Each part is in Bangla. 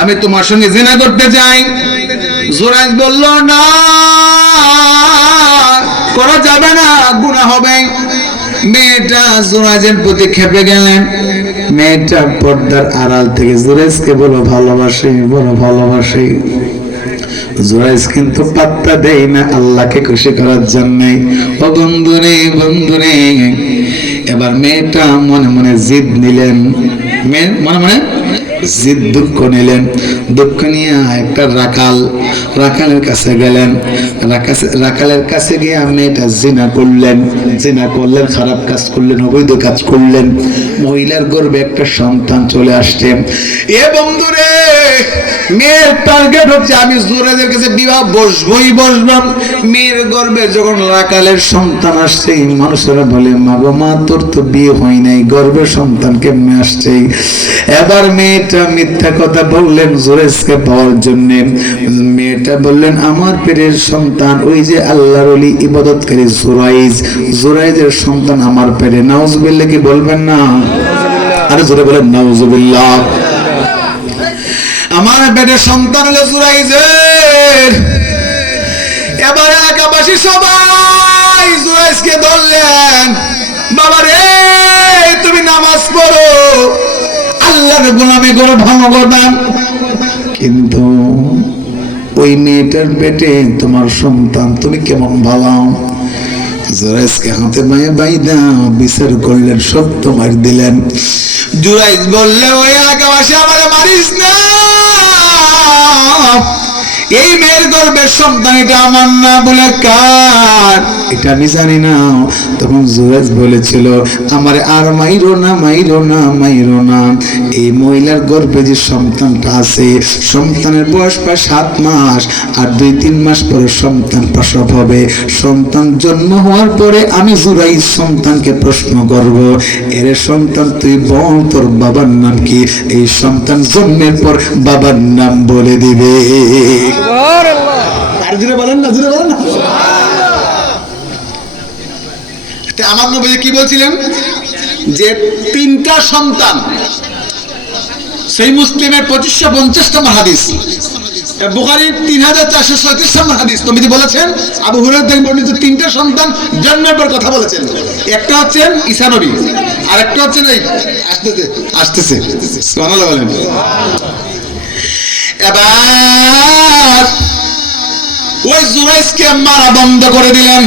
আমি তোমার সঙ্গে জিনা করতে চাই। জুরাইজ বলল না, করা যাবে না, গুনাহ হবে। মেয়েটা জুরাইজের প্রতি খেপে গেলেন। মেয়েটা পর্দার আড়াল থেকে জুরাইজকে বড় ভালোবাসে, বড় ভালোবাসে। জুরাইজ কিন্তু পাত্তা দেয় না আল্লাহকে খুশি করার জন্য। ও বন্ধুরে, বন্ধুরে, এবার মেয়েটা মনে মনে জিদ নিলেন, মনে মনে জিদ দুঃখ নিলেন। দুঃখ নিয়ে একটা রাখালের কাছে গেলেন। রাখালের কাছে গিয়ে মেয়েটা জিনা করলেন, খারাপ কাজ করলেন, অবৈধ কাজ করলেন। মহিলার গর্ভে একটা সন্তান চলে আসছে। এ বন্ধুরে, মেয়ের টার্গেট হচ্ছে আমি জুরাইজের কাছে বিবাহ বসবই বসবাম। মেয়ের গর্ভে যখন রাখালের সন্তান আসছে, মানুষেরা বলে মা গো মা, তোর তো বিয়ে হয় নাই, গর্ভের সন্তান কেমনে আসছে? এবার মেয়েটা মিথ্যা কথা বললেন জুরাইজকে পাওয়ার জন্য। মেয়েটা বললেন আমার পেটের সন্তান ওই যে আল্লাহর ওলি ইবাদতকারী জুরাইজের সন্তান আমার পেটে। নাউজুবিল্লাহ কি বলবেন না? আরে জোরে বলেন নাউজুবিল্লাহ। আমার পেটের সন্তান হলো জুরাইজের। এবার এলাকাবাসী সবাই জুরাইজকে ধরলেন, বাবা রে তুমি নামাজ পড়ো, আল্লাহর গোলামি করো, ভালো কথা। কিন্তু ওই মেয়েটার পেটে তোমার সন্তান, তুমি কেমন ভালো? জুরাইজকে হাতে পায়ে বাইদা বিচার করলেন, সত্য মার দিলেন। জুরাইজ বললে ওই এলাকাবাসী আমারে মারিস না, এই মেয়ের গর্ভের সন্তান এটা আমার না, বলে কার এটা আমি জানি না। তখন জুরাইজ বলেছিল আমারে আর মাইরো না, মাইরো না, মাইরো না। এই মহিলার গর্ভে যে সন্তানটা আছে, সন্তানের বয়স প্রায় 7 মাস, আর 2-3 মাস পরে সন্তান প্রসব হবে। সন্তান জন্ম হওয়ার পরে আমি জুরাইজ সন্তানকে প্রশ্ন করব, এর সন্তান তুই বল তোর বাবার নাম কি? এই সন্তান জন্মের পর বাবার নাম বলে দিবে। আর জুড়ে বলেন না, জুড়ে বলেন না। আমার নবী কি বলছিলেন যে 3টা সন্তান, সেই মুসলিমের 2550 নম্বর হাদিস, বুখারীর 3437 নম্বর হাদিস। নবীজি বলেছেন, আবু হুরায়রা থেকে বর্ণিত 3টা সন্তান জন্মের পর কথা বলেছেন। একটা হচ্ছেন ঈসা নবী, আর একটা হচ্ছেন এই আসতেছে সুবহানাল্লাহ বলেন। এবার ওই জুরাইজকে মারা বন্ধ করে দিলেন।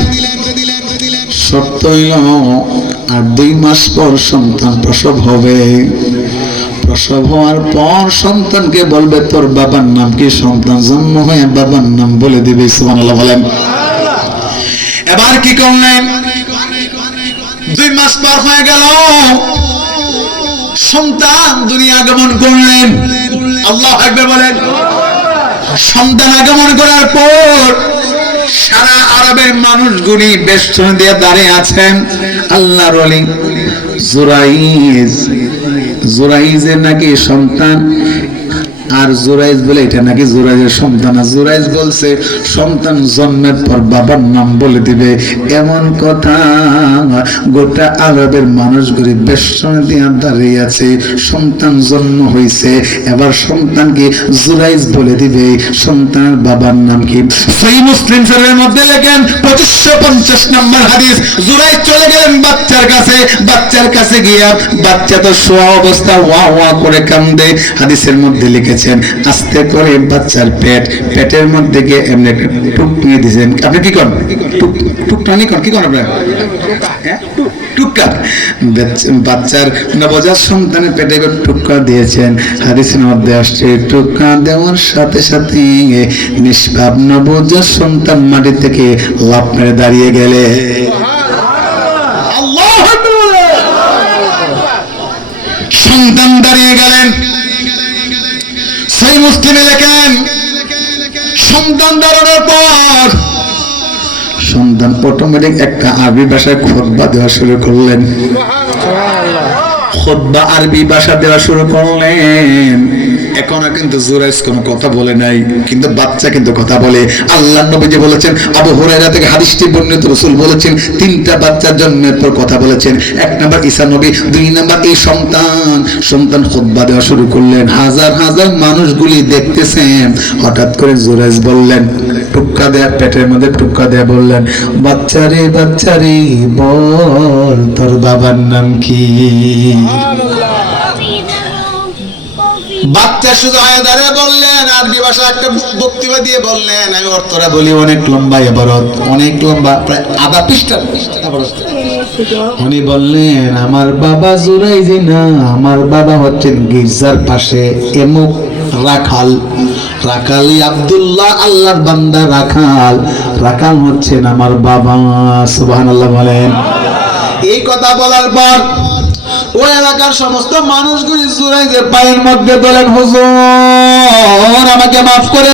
সত্য হইল আর 2 মাস পর সন্তান প্রসব হবে। প্রসব হওয়ার পর সন্তানকে বলবে তোর বাবার নাম কি? সন্তান জন্ম হয়ে বাবার নাম বলে দিবে। সুবহানাল্লাহ বলেন। এবার কি করলেন? 2 মাস পার হয়ে গেল, সন্তান দুনিয়া আগমন করলেন। আল্লাহু আকবার বলেন। সন্তান আগমন করার পর সারা আরবের মানুষগুলি বেষ্টন দিয়ে দাঁড়িয়ে আছেন। আল্লাহর ওলি জুরাইজের নাকি সন্তান, আর জুরাইজ বলে এটা নাকি জুরাইজের সন্তান। আর জুরাইজ বলছে সন্তান জন্মের পর বাবার নাম বলে দিবে। এমন কথা গোটা আরবের মানুষগুলি বেষ্টনে দিয়ে দাঁড়িয়ে আছে। সন্তান জন্ম হয়েছে, এবার সন্তানকে জুরাইজ বলে দিবে। সন্তানের বাবার নাম কি? সহিহ মুসলিম শরীফের মধ্যে লেখেন 2550 নম্বর হাদিস। জুরাইজ চলে গেলেন বাচ্চার কাছে গিয়া, বাচ্চা তো শোয়া অবস্থা ওয়া ওয়া করে কান্দে। হাদিসের মধ্যে লিখে আস্তে করে বাচ্চার পেটের মধ্যে গিয়ে এমনি একটা টুক নিয়ে দিয়েছেন। আপনি কি করেন? টুকটানি করেন, কি করেন আপনারা? টুকটা বাচ্চার নবজাত সন্তানের পেটে টুকা দিয়েছেন। হাদিসের মধ্যে আসছে টুকা দেওয়ার সাথে সাথে নিষ্পাপ নবজাত সন্তান মাটি থেকে লাফ মেরে দাঁড়িয়ে গেলে। সন্তান দাঁড়িয়ে গেলেন। সেই মুসলিমে লেখেন সন্তান দাঁড়ানোর পর সন্তান অটোমেটিক একটা আরবি ভাষায় খুতবা দেওয়া শুরু করলেন। খুতবা আরবি ভাষা দেওয়া শুরু করলেন। এখনো কিন্তু জুরাইজ কোনো কথা বলে নাই, কিন্তু বাচ্চা কিন্তু কথা বলে। আল্লাহর নবী যে বলেছেন, আবু হুরায়রা থেকে হাদিসটি বর্ণিত, রাসূল বলেছেন তিনটা বাচ্চা জন্মের পর কথা বলেছেন। এক নাম্বার ঈসা নবী, দুই নাম্বার এই সন্তান খুতবা দেওয়া শুরু করলেন, হাজার হাজার মানুষগুলি দেখতেছেন। হঠাৎ করে জুরাইজ বললেন, টুক্কা দেয়া, পেটের মধ্যে টুক্কা দেয়া বললেন, বাচ্চারে বাচ্চারে বল তোর বাবার নাম কি? বাচ্চা শুধু আয়াদারে বললেন, আরবি ভাষা একটা বক্তব্য দিয়ে বললেন, আমি অর্থটা বলি অনেক লম্বা, এবারত অনেক লম্বা, প্রায় আধা পৃষ্ঠা। উনি বললেন, আমার বাবা জুরাইজ না, আমার বাবা হচ্ছেন গির্জার পাশে এমুক রাখাল, রাখালি আব্দুল্লাহ, আল্লাহর বান্দা রাখাল, রাখাল হচ্ছেন আমার বাবা। সুবহানাল্লাহ বলেন। এই কথা বলার পর ওই এলাকার সমস্ত মানুষগুলি জুরাইজের পায়ের মধ্যে বলেন, হুজুর আমাকে মাফ করে